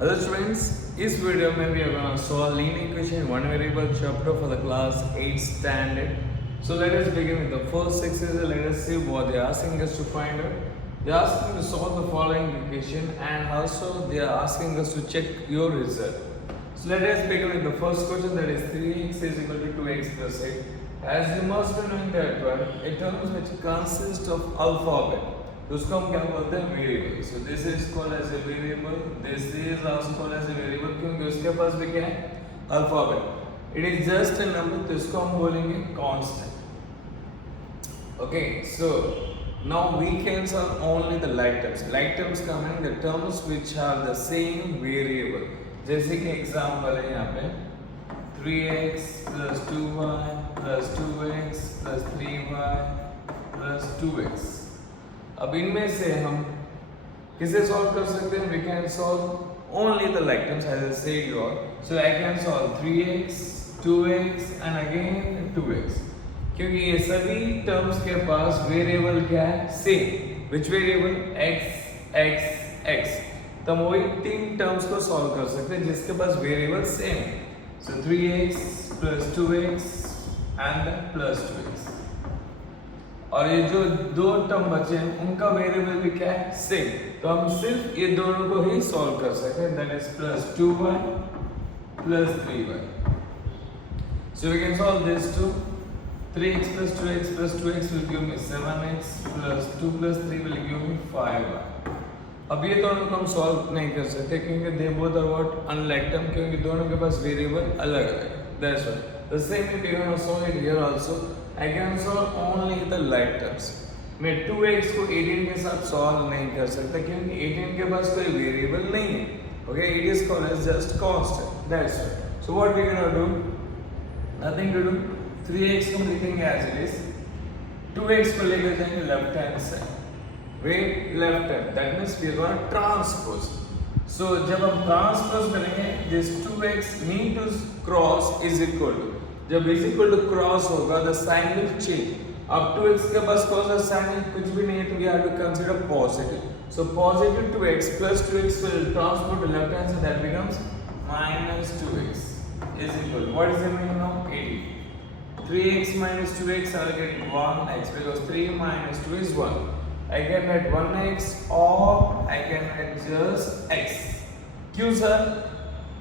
Hello students, इस video में we are going to solve linear equation one variable chapter for the class 8 standard. So let us begin with the first exercise. Let us see what they are asking us to find out. They are asking to solve the following equation and also they are asking us to check your result. So let us begin with the first question, that is 3x is equal to 2x plus 8. As you must be knowing that one, a term which consists of alphabet. तो उसको हम क्या बोलते हैं variable. So this is called as a variable, this is also called as a variable क्योंकि उसके पास भी क्या है, alphabet. It is just a number, तो इसको हम बोलेंगे constant. Okay, so now we can solve only the like terms. Like terms का meaning the terms which are the same variable. जैसे कि एग्जांपल है यहाँ पे 3x plus 2y plus 2x plus 3y plus 2x. अब इनमें से हम किसे सॉल्व कर सकते हैं? We can solve only the like terms as I said your. So I can solve 3x 2x and again 2x क्योंकि ये सभी टर्म्स के पास वेरिएबल क्या है? सेम. विच वेरिएबल? x x x. तो हम वही तीन टर्म्स को सॉल्व कर सकते हैं जिसके पास variable same. So 3x plus 2x and plus 2x. और ये जो दो टर्म बचे हैं उनका वेरिएबल भी क्या है? सेम. तो हम सिर्फ ये दोनों को ही सॉल्व कर सकते हैं, that is plus 2y plus 3y. So we can solve this too. 3x plus 2x plus 2x will give me 7x plus 2 plus 3 will give me 5y. अब ये दोनों को हम सॉल्व नहीं कर सकते क्योंकि they both are what? Unlike term, क्योंकि दोनों के पास वेरिएबल अलग अलग है. That's why the same way we can solve it here also. I can solve only the like terms. मैं 2x को 18 के साथ सॉल्व नहीं कर सकता क्योंकि 18 के पास कोई वेरिएबल नहीं है. Okay, it is called as just constant. That's right. So what we gonna do? Nothing to do. 3x को हम लिखेंगे as it is. 2x को लेकर जाएंगे left hand side. Wait, left hand. That means we are gonna transpose. So जब हम transpose करेंगे, this 2x need to cross is equal to. जब इज इक्वल टू क्रॉस होगा द साइन विल चेंज. अब 2x के पास कौन सा sign कुछ भी नहीं है तो we have to consider positive. So positive 2x plus 2x will transport to left hand side, that becomes minus 2x is equal to what is the meaning of 80. 3x minus 2x I will get 1x because 3 minus 2 is 1. I can get 1x or I can get just x. क्यों sir?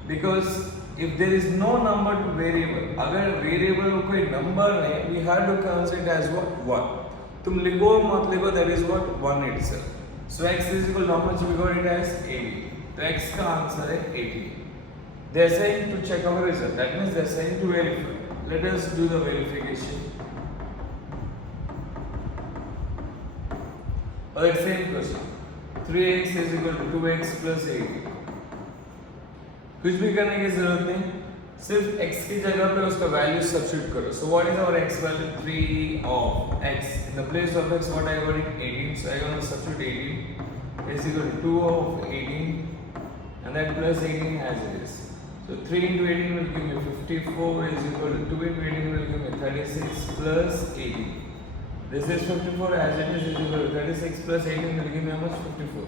Because if there is no number to variable, अगर variable को कोई number नहीं, we have to consider as what? 1. तुम लिखो मत लिखो, that is what? 1 itself. So x is equal to how much we got it as 80. तो x का आंसर है 80. They are saying to check our result. That means they are saying to verify. Let us do the verification. Or the same question. 3x is equal to 2x plus 80. कुछ भी करने की जरूरत नहीं, सिर्फ x की जगह पे उसका वैल्यू सब्स्टिट्यूट करो. So what is our x value? 3 of x. In the place of x what I got it? 18. So I gonna substitute 18 is equal to 2 of 18 and then plus 18 as it is. So 3 into 18 will give me 54 is equal to 2 into 18 will give me 36 plus 18. This is 54 as it is equal to 36 plus 18 will give me how much? 54.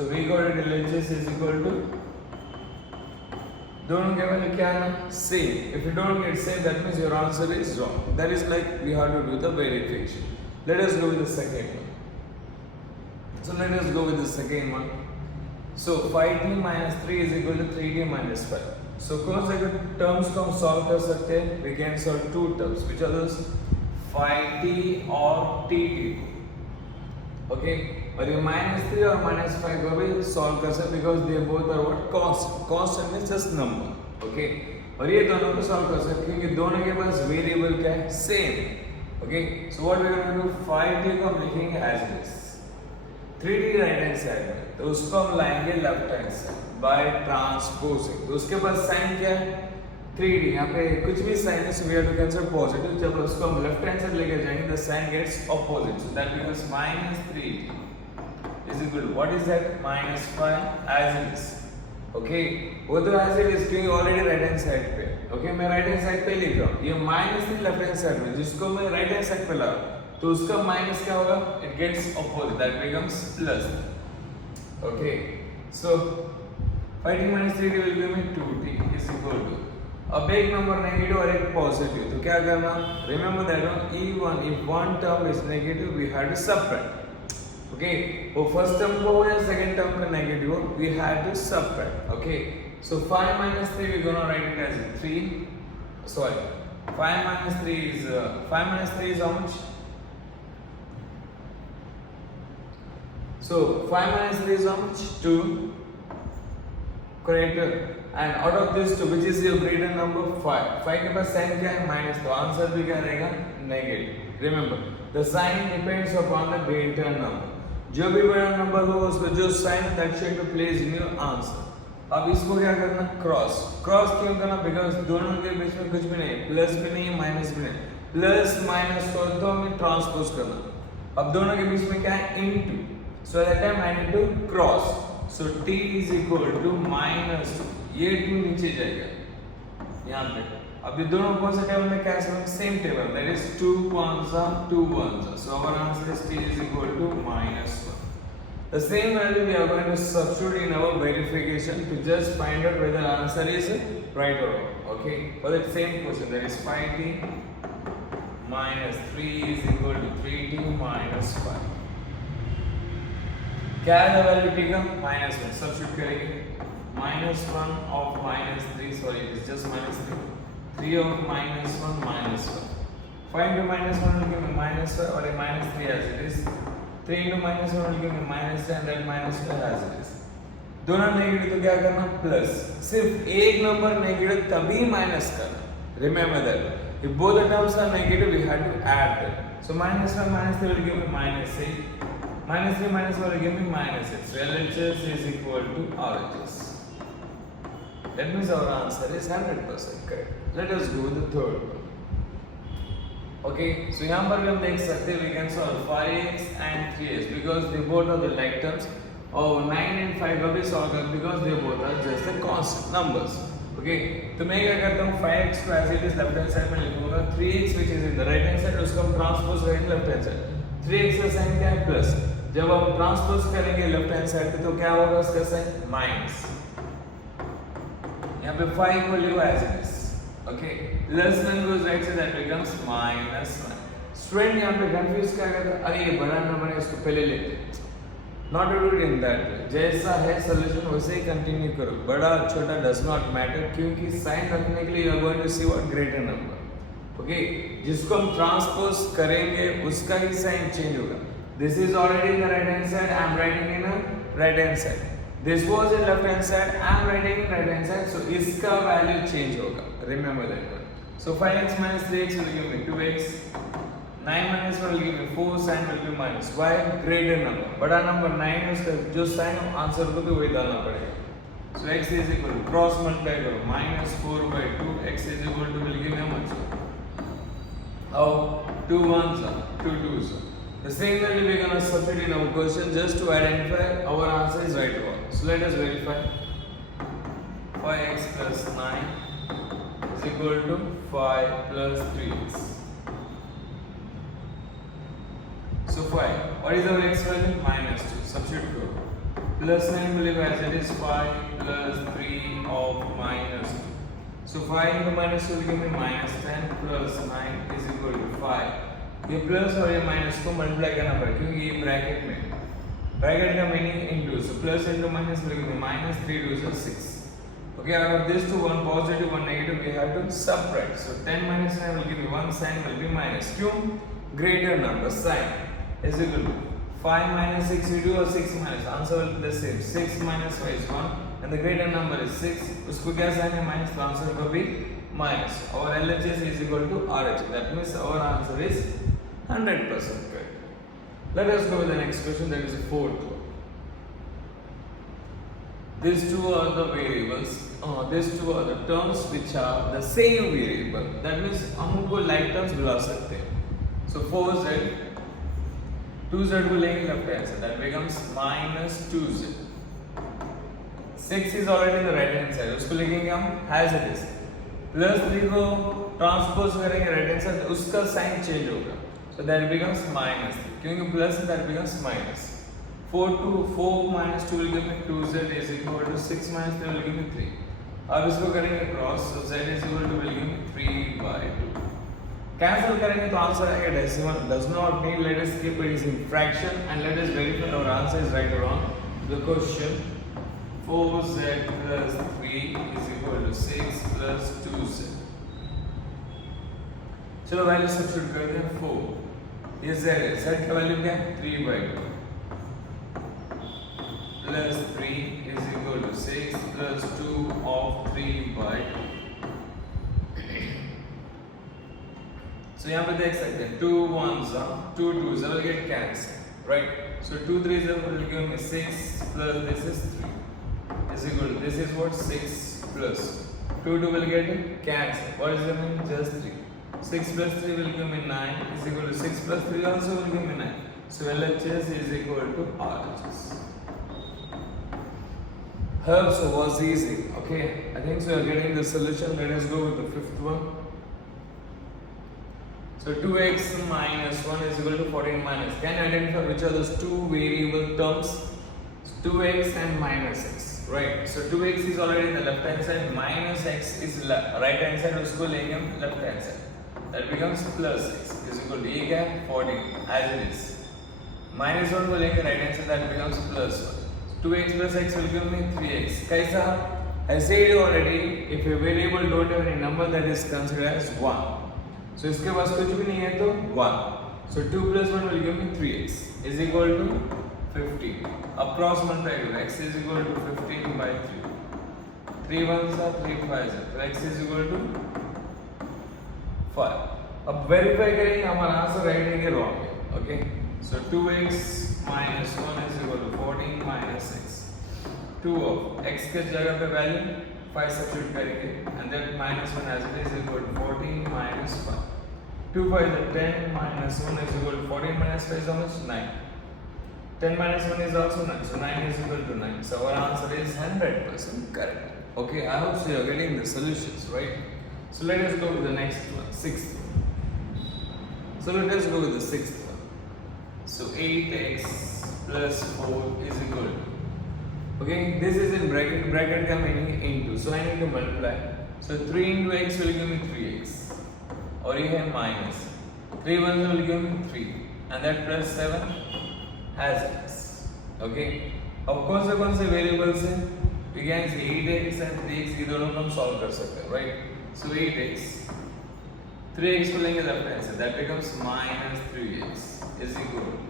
So we got it LHS is equal to दोनों के value क्या है? Same. If you don't get same that means your answer is wrong. That is like we have to do the verification. Let us go with the second one. So let us go with the second one. So 5t minus 3 is equal to 3t minus 5. So कौन से terms को हम solve कर सकते हैं? We can solve two terms. Which are those? 5t और tt. Okay, और ये -3 और -5 को भी सॉल्व कर सकते because they both are what? Constant. Constant means just number. Okay, और ये दोनों को सॉल्व कर सकते क्योंकि दोनों के पास वेरिएबल क्या है? Same. Okay, so what we gonna do? 5t को हम लिखेंगे as it is. 3t right hand side में, तो उसको हम लाएंगे left hand side by transposing. तो उसके पास साइन क्या है? 3t. यहाँ पे कुछ भी साइन है so we have to consider positive. जब उसको हम लेफ्ट हैंड साइड लेके जाएंगे the sign gets opposite, so that becomes -3t is equal to what is that? -5 as it is. Okay, वो तो as it is क्योंकि already right hand side पे. Okay, मैं राइट हैंड साइड पे लिख रहा हूँ. ये -3 लेफ्ट हैंड साइड में जिसको मैं राइट हैंड साइड पे ला तो उसका माइनस क्या होगा? It gets opposite, that becomes plus. Okay, so 5t minus 3t will give me 2t is equal to, अब एक नंबर नेगेटिव और एक पॉजिटिव, तो क्या करना, remember that one, even if one term is negative we have to subtract, okay, वो first term को हो या सेकंड टर्म का नेगेटिव हो, we have to subtract, okay, so 5 minus 3 we're gonna write it as 3, sorry, 5 minus 3 is 5 minus 3 is how much? So 5 minus 3 is how much? 2, correct, and out of this 2 which is your greater number? 5. 5 के पास sign क्या है? Minus, तो answer भी क्या रहेगा? Negative. Remember the sign depends upon the greater number, जो भी बड़ा नंबर हो उसको जो sign that should be placed in your answer. अब इसको क्या करना? क्रॉस. क्रॉस क्यों करना? बिकॉज दोनों के बीच में कुछ भी नहीं, प्लस भी नहीं माइनस भी नहीं, प्लस माइनस को दो में ट्रांसपोज करना. अब दोनों के बीच में क्या है? Into, so that time I need to cross, so t is equal to minus 2, ये 2 नीचे जाएगा यहाँ पे. अब ये दोनों कौन सा टेबल में कैंसिल होंगे? Same table, that is 2 ones are 2 ones are, so our answer is t is equal to minus 1. The same value we are going to substitute in our verification to just find out whether answer is right or wrong, okay, for that same question, that is 5t minus 3 is equal to 3t minus 5. क्या है value t का? Minus 1, substitute करेंगे. Minus 1 of minus 3, sorry it is just minus 3, 3 of minus 1 minus 1, 5 into minus 1 will give me minus 5 और ये minus 3 as it is, 3 into minus 1 will give me minus 10 and minus 5 as it is. दोनों negative तो क्या करना? Plus. सिर्फ एक number negative तभी minus करना. Remember that if both the terms are negative we have to add them. So minus 1 minus 3 will give me minus 8. Minus 3 minus 1 will give me minus 6. So LHS is equal to RHS. That means our answer is 100% correct. Let us go with the third one. Okay, so यहाँ पर भी हम देख सकते हैं we can solve 5x and 3x because they both are the like terms. और 9 and 5 का भी solve कर because they both are just the constant numbers. Okay, तो मैं क्या करता हूँ 5x को as it is left hand side में लिखूँगा, 3x which is in the right hand side उसको हम transpose करेंगे left hand side. 3x का साइन क्या है? प्लस. जब हम ट्रांसपोज करेंगे लेफ्ट हैंड साइड पे तो क्या होगा उसका साइन? माइनस. यहाँ पे 5 को लिखो as it is, okay, plus 1 goes right side, that becomes minus 1. Student यहाँ पे कंफ्यूज क्या करता है? अरे ये बड़ा नंबर है इसको पहले लेते हैं. Not do it in that way, जैसा है सॉल्यूशन वैसे ही कंटिन्यू करो, बड़ा छोटा डज नॉट मैटर, क्योंकि साइन रखने के लिए you are going to see what greater number. Okay, जिसको हम ट्रांसपोज करेंगे उसका ही साइन चेंज होगा. This is already in the right hand side, I am writing in a right hand side. This was in left hand side, I am writing in right hand side, so इसका value change होगा. Remember that one. So 5x minus 3x will give me 2x. 9 minus 1 will give me 4, sign will be minus. Why? Greater number. बड़ा number 9 है उसका जो sign हो answer को भी वही डालना पड़ेगा. So x is equal to cross multiply करो, minus 4 by 2, x is equal to will give me how much? How? 2 ones are, 2 twos are. The same value we are going to substitute in our question just to identify our answer is right or wrong. So let us verify. 5x plus 9 is equal to 5 plus 3x. So 5. What is our x value? Minus 2. Substitute go. Plus 9 will leave as it is 5 plus 3 of minus 2. So 5 into minus 2 will give me minus 10 plus 9 is equal to 5. ये plus और ये minus को multiply करना पड़ेगा क्योंकि ये bracket में, bracket का meaning into, so plus into minus will give me minus 3 2 is 6. Okay, out of this two, one positive one negative, we have to subtract. So 10 minus 9 will give me 1, sign will be minus. क्यों? Greater number sign is equal to 5 minus 6 you do or 6 minus, answer will be the same. 6 minus 5 is 1 and the greater number is 6. उसको क्या sign है? Minus, तो answer will be minus. Our LHS is equal to RHS. That means our answer is 100% correct. Let us go with the next question, that is the fourth one. These two are the variables, these two are the terms which are the same variable. That means हम उनको like terms बुला सकते हैं. So 4z, 2z को लेंगे left hand side, that becomes minus 2z. 6 is already in the right hand side, उसको लेंगे हम as it is. Plus 3 को ट्रांसपोज करेंगे right hand side, उसका साइन चेंज होगा. So that becomes minus 3. क्योंकि plus है that becomes minus. 4 minus 2 will give me 2z is equal to 6 minus 3 will give me 3. अब इसको करेंगे cross, so z is equal to will give me 3 by 2. Cancel करेंगे तो answer आएगा decimal. Does not mean let us keep it in fraction and let us verify our answer is right or wrong. The question 4z plus 3 is equal to 6 plus 2z. चलो value substitute करते हैं. 4 ये z है, z का value क्या है 3 by 2 plus 3 is equal to 6 plus 2 of 3 by 2. So यहाँ पे देख सकते हैं 2 1s are 2 2s will get cancelled, right? So 2 3s will give me 6 plus this is 3 is equal to this is what 6 plus 2 2 will get cancelled. What does it mean? Just 3. 6 plus 3 will give me 9 is equal to 6 plus 3 also will give me 9. So LHS is equal to RHS. Hope so was easy. Okay, I think so. You are getting the solution. Let us go with the fifth one. So 2x minus 1 is equal to 14 minus. Can you identify which are those two variable terms? 2x and minus x. Right. So 2x is already in the left hand side. Minus x is right hand side. उसको लेंगे हम left hand side. That becomes plus x is equal to ये क्या है 14 as it is. Minus 1 को लेंगे right hand side. That becomes plus 1. 2x plus x will give me 3x. कैसा? I said already, if a variable don't have any number that is considered as 1. So इसके पास कुछ भी नहीं है तो 1. So 2 plus 1 will give me 3x is equal to 15. अब cross multiply to x is equal to 15 by 3. 3 1s are 3 5s are. So x is equal to 5. अब verify करेंगे हमारा आंसर right है कि wrong है. Okay. So 2x minus 1 is equal to 14 minus 6. 2 of x के जगह पे value 5 substitute करेंगे and that minus 1 as it is equal to 14 minus 5. 2 5 is 10 minus 1 is equal to 14 minus 5 is how much? 9. 10 minus 1 is also 9. So 9 is equal to 9. So our answer is 100% correct. Okay, I hope so you are getting the solutions, right? So let us go with the next one, sixth one. So let us go with the sixth one. So 8x plus 4 is equal to, okay, this is in bracket, bracket का meaning into, so I need to multiply. So 3 into x will give me 3x और ये है minus 3 1 will give me 3 and that plus 7 has x. Okay, अब कौन से variables हैं? We can say 8x and 3x ये दोनों को हम solve कर सकते हैं, right? So 8x 3x को लेंगे left hand side, that becomes minus 3x is equal to,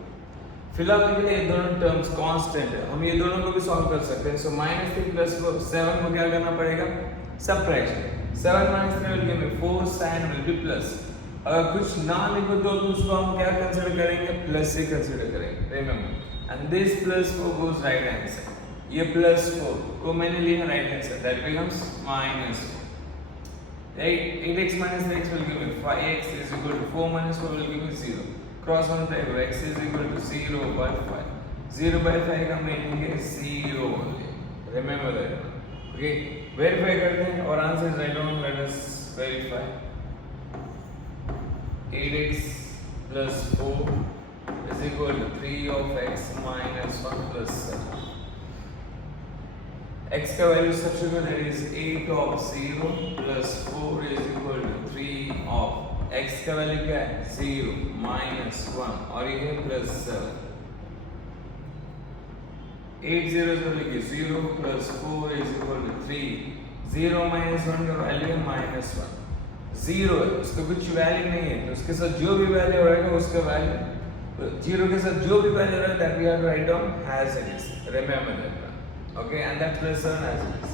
फिलहाल के लिए ये दोनों टर्म्स कांस्टेंट है, हम ये दोनों को भी सॉल्व कर सकते हैं. सो माइनस 3 प्लस 7 को क्या करना पड़ेगा? Subtraction. 7 minus 3 will give me 4 sin will be plus. अगर कुछ ना लिखो तो उसको हम क्या कंसीडर करेंगे? प्लस से कंसीडर करेंगे. Remember, and this plus 4 goes right hand side. ये प्लस 4 को मैंने लिया right hand side, that becomes minus 8x minus 3x will give me 5x is equal to 4 minus 4 will give me 0. Cross multiply by x is equal to 0 by 5. 0 by 5 का meaning है 0 only. Remember that. Okay. Verify करते हैं और answer is right on. Let us verify. 8x plus 4 is equal to 3 of x minus 1 plus 7. X का value substitute, that is 8 of 0 plus 4 is equal to 3 of x का value क्या है? 0 minus 1 और ये है plus 7. 8 0 से लिखिए 0 plus 4 is equal to 3. 0 minus 1 का वैल्यू है minus 1. 0 है, उसका कुछ वैल्यू नहीं है, तो उसके साथ जो भी वैल्यू रहेगा उसका वैल्यू 0 के साथ जो भी वैल्यू रहेगा that we have to write down as it is. Remember that one. Okay, and that plus 7 as it is.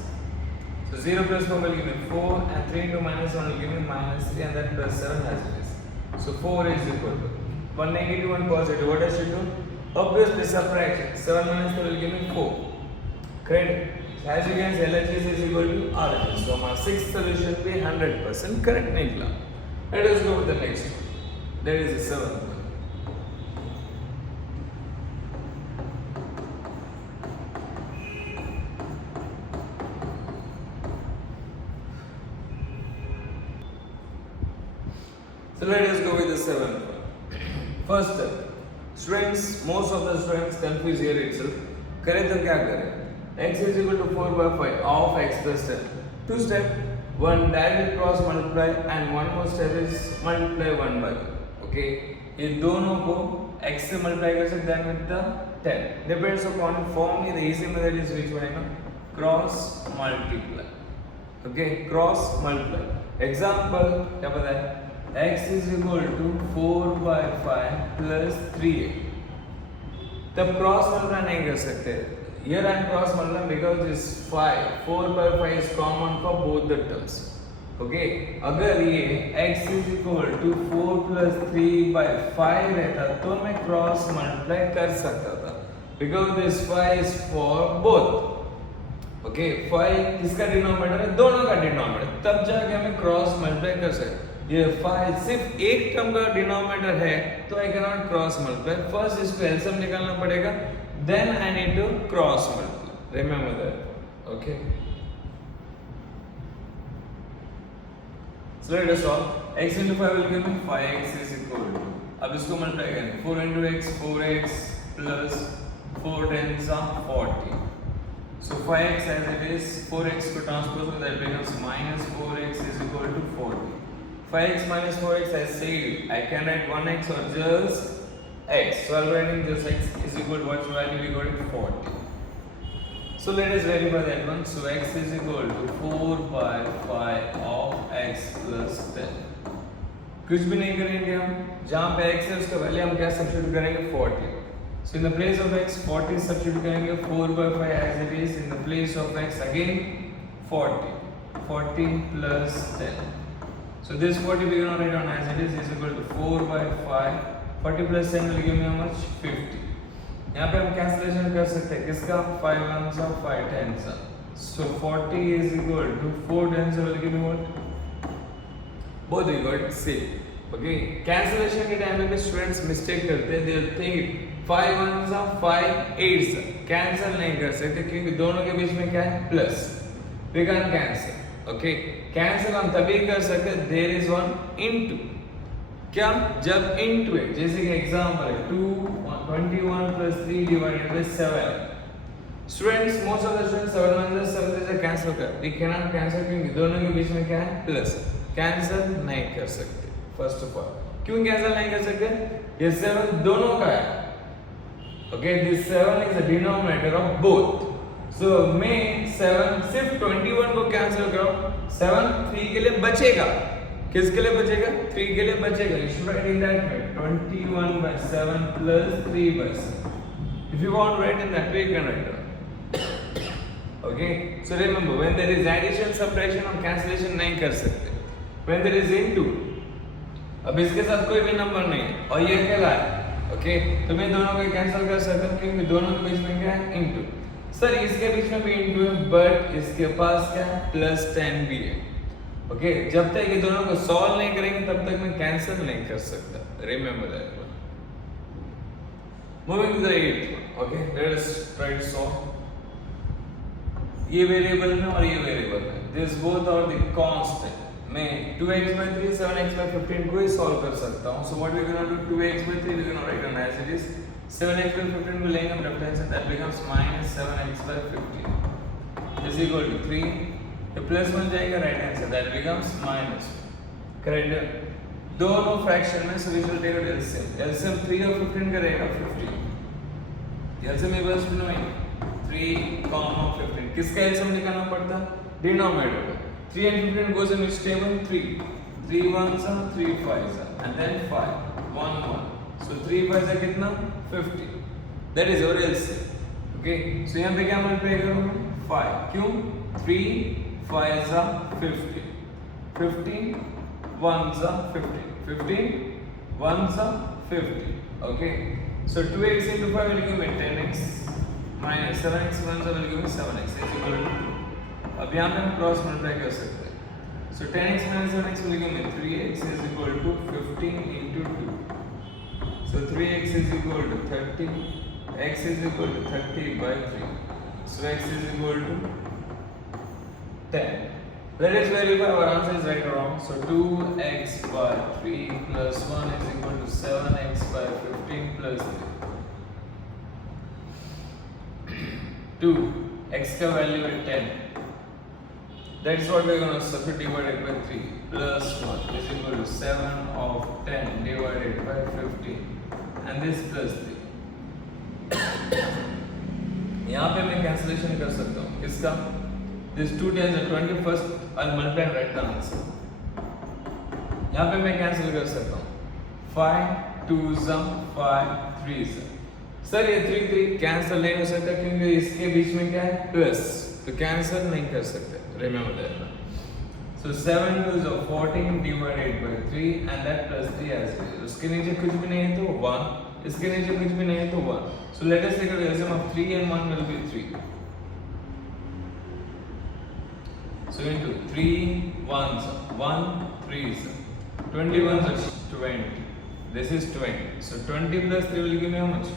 So 0 plus 4 will give me 4 and 3 into minus 1 will give me minus 3 and that plus 7 as it is. So 4 is equal to 1 negative 1 positive. What does it do? Obviously subtraction. 7 minus 4 will give me 4. Correct? As you can see, LHS is equal to RHS. So my sixth solution will be 100% correct. Nikla. Let us go with the next one. That is the seventh one. So let us go with the seventh one. First step. Students, most of the students confuse here itself. करें तो क्या करें? X is equal to 4 by 5 of x plus 10. Two step, one direct cross multiply and one more step is multiply 1 by 1. Okay, ये दोनों को x से multiply कर सकते हैं with the 10. Depends upon formally the easy method is which one? Cross multiply. Okay, cross multiply. Example क्या पता है? X is equal to 4 by 5 plus 3a. तब क्रॉस मल्टीप्लाई नहीं कर सकते. Here I am cross multiplying because this 4 by 5 is common for both the terms. Okay, अगर ये x is equal to 4 plus 3 by 5 रहता तो मैं क्रॉस मल्टीप्लाई कर सकता था because this 5 is for both. Okay, 5 किसका डिनोमिनेटर है? दोनों का डिनोमिनेटर. तब जाके हमें क्रॉस मल्टीप्लाई कर सकते. ये 5 सिर्फ एक टर्म का डिनोमिनेटर है तो I can not cross multiply. First इसको एलसीएम निकालना पड़ेगा, then I need to cross multiply. Remember that. Okay, so let us solve. x into 5 will give me 5x is equal to, अब इसको multiply करें 4 into x 4x plus 4 tens are 40. So 5x as it is, 4x को transpose so that becomes minus 4x is equal to 40. 5x minus 4x, I said I can write 1x or just x. So I'll write just x is equal to what's value we got it 40. So let us verify that one. So x is equal to 4 by 5 of x plus 10. कुछ भी नहीं करेंगे हम, जहाँ पे x है उसका value हम क्या सब्स्टिट्यूट करेंगे 40. So in the place of x 40 substitute करेंगे 4 by 5 as it is. In the place of x again 40. 40 plus 10. So this 40 we gonna write down as it is equal to 4 by 5. 40 plus 10 will give me how much? 50. यहाँ पे हम cancellation कर सकते हैं किसका? 5 ones और 5 tens. So 40 is equal to 4 tens will give me what? Both we got same. Okay. Cancellation के time में स्टूडेंट्स मिस्टेक करते हैं. They will think 5 ones और 5 eights. कैंसिल नहीं कर सकते क्योंकि दोनों के बीच में क्या है? Plus. We can't cancel. Okay, cancel हम तभी कर सकते देयर इज वन इनटू. क्या? जब इनटू है. जैसे कि एग्जांपल है 21 plus 3 divided by 7. Students, most of the students 7 1 7 से कैंसिल कर. वी कैन नॉट कैंसिल क्योंकि दोनों के बीच में क्या है? प्लस. कैंसिल नहीं कर सकते. फर्स्ट ऑफ ऑल क्यों कैंसिल नहीं कर सकते? ये 7 दोनों का है. Okay, this 7 is the denominator of both. So मैं 7 सिर्फ 21 को कैंसिल करो. 7 3 के लिए बचेगा. किसके लिए बचेगा? 3 के लिए बचेगा. You should write in that way 21 by 7 plus 3 by 7. If you want to write in that way, you can write it. Okay. So remember, when there is addition, subtraction, हम cancellation नहीं कर सकते. When there is into, अब इसके साथ कोई भी number नहीं है और ये अकेला है. Okay. तो मैं दोनों को कैंसिल कर सकता हूँ क्योंकि दोनों के बीच में क्या है? into. सर इसके बीच में भी इंटू है बट इसके पास क्या है? प्लस 10 भी है. ओके, जब तक ये दोनों को सॉल्व नहीं करेंगे तब तक मैं कैंसिल नहीं कर सकता. Remember that one. Moving to the 8th one. Okay, let us try to solve. ये वेरिएबल में और ये वेरिएबल में this both are the constant. मैं 2x by 3 7x by 15 को ही सॉल्व कर सकता हूं. So what we gonna do? 2x by 3 we gonna write down as it is. 7x by 15 को लेंगे हम लेफ्ट हैंड से, that becomes minus 7x by 15 is equal to 3. ये plus बन जाएगा राइट हैंड से, that becomes minus. करेक्ट? दोनों fraction में so we shall take LCM. LCM 3 और 15 करेगा 50. LCM equals to 9. 3, 15. किसका LCM निकालना पड़ता? Denominator. 3 and 15 goes in which table? 3. 3 ones are 3 5s are and then 5 1 1. So 3 5s are कितना? 50. That is your LCM. Okay. So यहाँ पे क्या multiply करूँगा? 5. क्यों? 3 5s are 50. 15 1s are 50. 15 1s are 50. Okay. So 2x into 5 will give me 10x minus 7x 1s will give me 7x is equal to. अब यहाँ पे हम cross multiply कर सकते हैं. So 10x minus 7x will give me 3x is equal to 15 into 2. So 3x is equal to 30, x is equal to 30 by 3. So x is equal to 10. Let us verify our answer is right or wrong. So 2x by 3 plus 1 is equal to 7x by 15 plus 3. 2, x का value is 10. That is what we are going to substitute divided by 3 plus 1 is equal to 7 of 10 divided by 15 and this plus 3. यहाँ पे मैं cancellation कर सकता हूँ किसका? This 2 times the 21st I'll multiply and write the answer. यहाँ पे मैं cancel कर सकता हूँ 5 2s 5 3s. सर ये 3 3 cancel नहीं हो सकता क्योंकि इसके बीच में क्या है प्लस, तो cancel नहीं कर सकते. Remember that. So 7 2s are 14 divided by 3 and that plus 3 as well. उसके नीचे कुछ भी नहीं है तो 1, इसके नीचे कुछ भी नहीं है तो 1. So let us take the LCM of 3 and 1 will be 3. So into 3 1s 1 3s 21 is 20. This is 20. So 20 plus 3 will give me how much?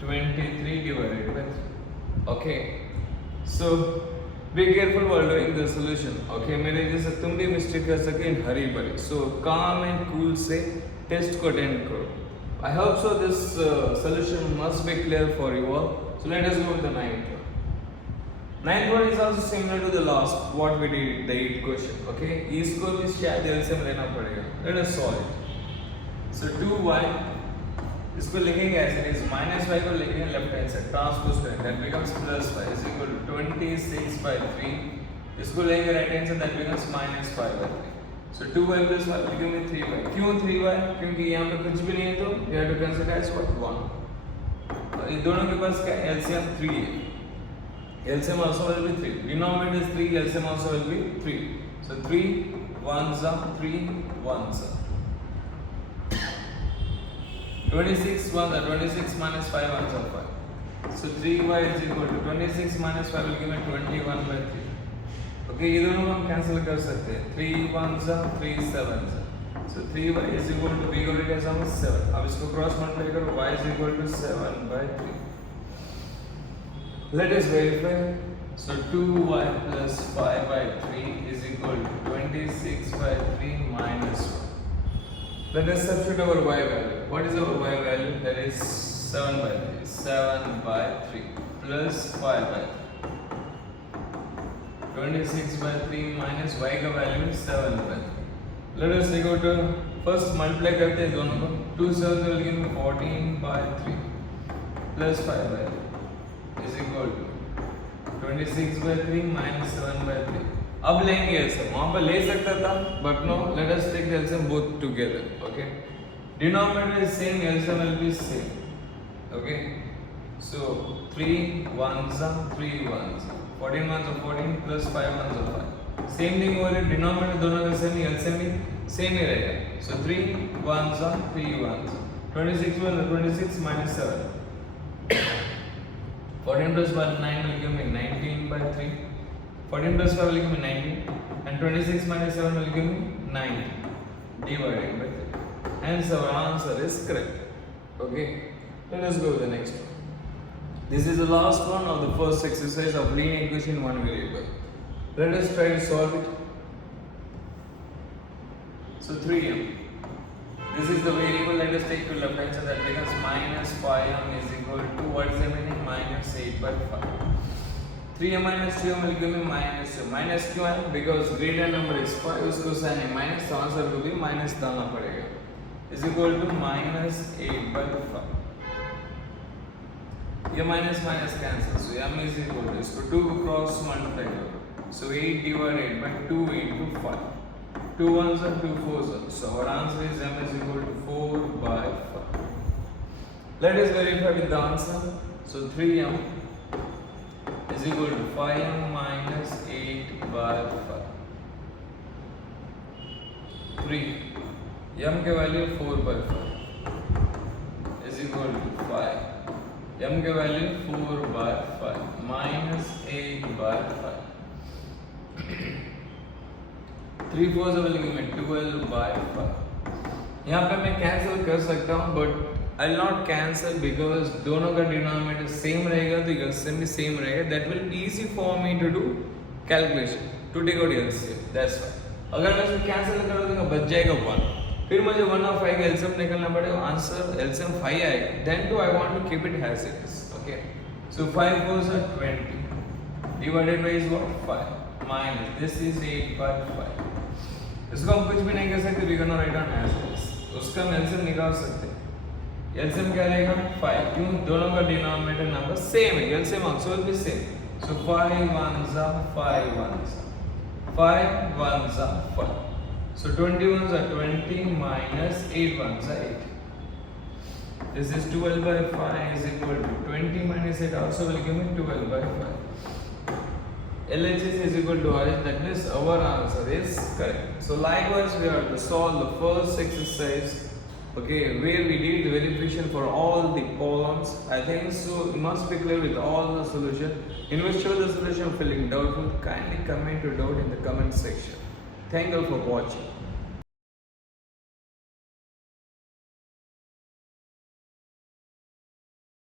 23 divided by 3. Okay. So be careful while doing the solution. Okay. मेरे जैसे तुम भी mistake कर सके in hurry बड़ी. So calm and cool से test को attend करो. I hope so this solution must be clear for you all. So let us go with the 9th one. 9th one is also similar to the last what we did the 8th question. Okay. इसको भी शायद LCM लेना पड़ेगा. Let us solve it. So 2y इसको लिखेंगे ऐसे इस minus y को लिखेंगे लेफ्ट हैंड साइड ट्रांसपोज करेंगे that becomes plus y is equal to 26 by 3. इसको लेंगे right hand side that becomes minus 5 by 3. So 2y plus y will give me 3y. क्यों 3y? क्योंकि यहाँ पे कुछ भी नहीं है तो you have to consider as what 1. ये दोनों के पास क्या LCM 3 है. LCM also will be 3. Denominator is 3. LCM also will be 3. So 3 1s are 3 1s are 26 1s are 26 minus 5 1s are 5. So 3y is equal to 26 minus 5 will give me 21 by 3. Okay, ये दोनों हम cancel कर सकते हैं. 3 1s are 3 7s are. So 3y is equal to we got it as 7. अब इसको cross multiply करो y is equal to 7 by 3. Let us verify. So 2y plus 5 by 3 is equal to 26 by 3 minus 1. Let us substitute our y value. What is our y value? That is 7 by 3. 7 by 3 plus 5 by 3. 26 by 3 minus y का value is 7 by 3. Let us take out first multiply करते हैं दोनों को. 2 7 will give me 14 by 3 plus 5 by 3 is equal to 26 by 3 minus 7 by 3. अब लेंगे ऐसा वहाँ पर ले सकता था but no, let us take the LCM both together. Okay, denominator is same, LCM will be same. Okay, so 3 1s are 3 1s, 14 1s are 14 plus 5 1s are 5. Same thing over here, denominator दोनों का same, LCM भी same ही रहेगा. So 3 1s are 3 1s, 26 1s are 26 minus 7. 14 plus 9 will give me 19 by 3. 14 plus 5 will give me 19 and 26 minus 7 will give me 9 divided by 3. Hence our answer is correct. Okay, let us go to the next one. This is the last one of the first exercise of linear equation in one variable. Let us try to solve it. So 3m. This is the variable. Let us take to left hand side that becomes minus 5m is equal to what is the meaning? Minus 8 by 5. 3m minus 2m will give me minus 2. Minus क्यों है? Because greater number is 5. उसको sign minus तो answer को भी minus डालना पड़ेगा. Is equal to minus 8 by 5. ये minus minus cancel. So m is equal to इसको 2 cross multiply करो. So 8 divided by 2 into 5. 2 1s and 2 4s are. So our answer is m is equal to 4 by 5. Let us verify with the answer. So 3m is equal to 5m minus 8 by 5. 3. m के value 4 by 5 is equal to 5. m के value 4 by 5 minus 8 by 5. 3 4s will give me 12 by 5. यहाँ पे मैं cancel कर सकता हूँ but I'll not cancel because दोनों का denominator same रहेगा तो LCM भी same रहेगा. That will be easy for me to do calculation to take out LCM. That's why. अगर मैं इसको cancel कर दूँगा बच जाएगा 1. फिर मुझे 1 और 5 का LCM निकालना पड़ेगा. Answer LCM 5 आएगा. Then too I want to keep it as it is. Okay. So 5 goes at 20. Divided by is what? 5. Minus this is 8 by 5. इसको हम कुछ भी नहीं कर सकते. We gonna write on as it is. उसका हम LCM निकाल सकते हैं. LCM क्या रहेगा 5. क्यों? दोनों का डिनोमिनेटर नंबर सेम है. LCM also will be same. So 5 ones are 5 ones. 5 ones are 5. So 20 ones are 20 minus 8 ones are 8. This is 12 by 5 is equal to 20 minus 8 also will give me 12 by 5. LHS is equal to RH. That means our answer is correct. So likewise we have to solve the first exercise. Okay, where we did the verification for all the columns. I think so. You must be clear with all the solution. In which show the solution feeling doubtful, kindly comment your doubt in the comment section. Thank you for watching.